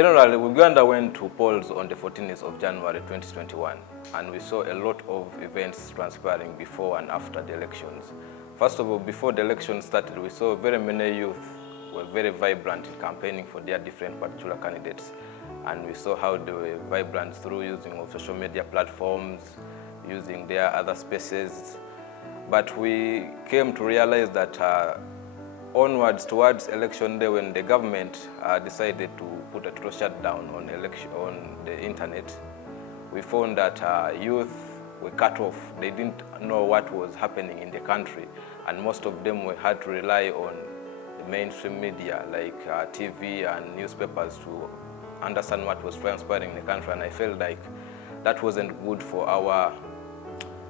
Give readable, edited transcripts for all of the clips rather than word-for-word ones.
Generally, Uganda went to polls on the 14th of January 2021, and we saw a lot of events transpiring before and after the elections. First of all, before the election started, we saw very many youth were very vibrant in campaigning for their different particular candidates. And we saw how they were vibrant through using of social media platforms, using their other spaces. But we came to realize that onwards towards election day, when the government decided to put a total shutdown on the internet, we found that youth were cut off. They didn't know what was happening in the country, and most of them had to rely on the mainstream media like TV and newspapers to understand what was transpiring in the country. And I felt like that wasn't good for our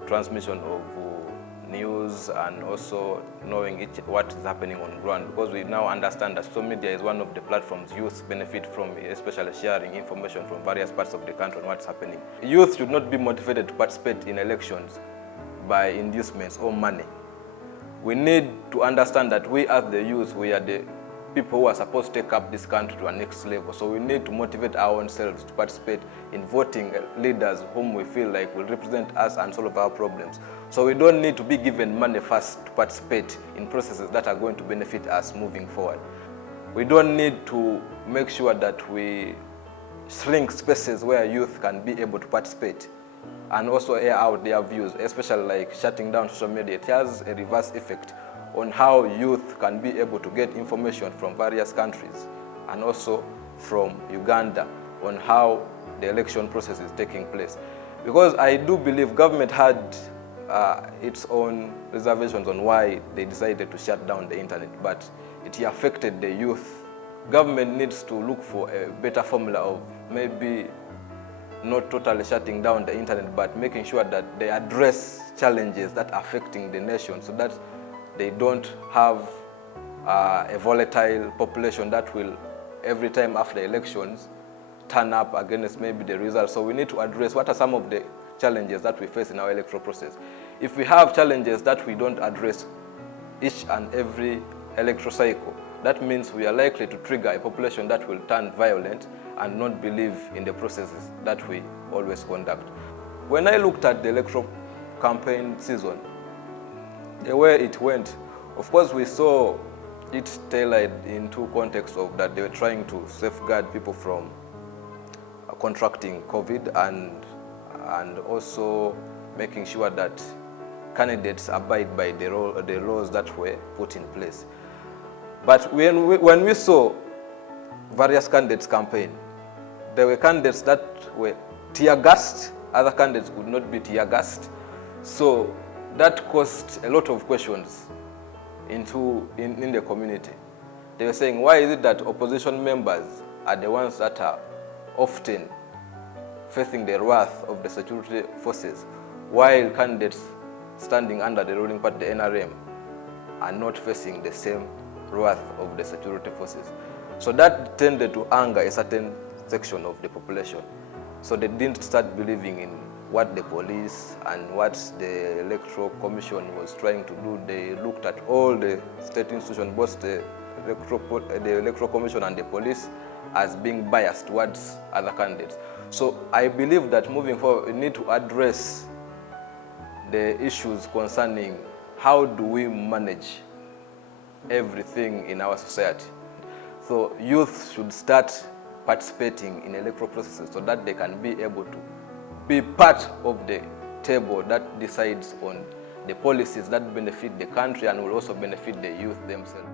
transmission of news and also knowing what is happening on ground, because we now understand that social media is one of the platforms youth benefit from, especially sharing information from various parts of the country on what's happening. Youth should not be motivated to participate in elections by inducements or money. We need to understand that we as the youth, we are the people who are supposed to take up this country to a next level. So we need to motivate our own selves to participate in voting leaders whom we feel like will represent us and solve our problems. So we don't need to be given money first to participate in processes that are going to benefit us moving forward. We don't need to make sure that we shrink spaces where youth can be able to participate and also air out their views, especially like shutting down social media. It has a reverse effect on how youth can be able to get information from various countries and also from Uganda on how the election process is taking place. Because I do believe government had its own reservations on why they decided to shut down the internet, but it affected the youth. Government needs to look for a better formula of maybe not totally shutting down the internet, but making sure that they address challenges that are affecting the nation, so that they don't have a volatile population that will, every time after elections, turn up against maybe the results. So we need to address what are some of the challenges that we face in our electoral process. If we have challenges that we don't address each and every electoral cycle, that means we are likely to trigger a population that will turn violent and not believe in the processes that we always conduct. When I looked at the electoral campaign season, the way it went, of course we saw it tailored into context of that they were trying to safeguard people from contracting COVID and also making sure that candidates abide by the laws that were put in place. But when we saw various candidates campaign, there were candidates that were tear-gassed, other candidates could not be tear-gassed. So that caused a lot of questions in the community. They were saying, why is it that opposition members are the ones that are often facing the wrath of the security forces, while candidates standing under the ruling party, the NRM, are not facing the same wrath of the security forces? So that tended to anger a certain section of the population. So they didn't start believing in what the police and what the Electoral Commission was trying to do. They looked at all the state institutions, both the Electoral Commission and the police, as being biased towards other candidates. So I believe that moving forward, we need to address the issues concerning how do we manage everything in our society. So youth should start participating in electoral processes so that they can be able to be part of the table that decides on the policies that benefit the country and will also benefit the youth themselves.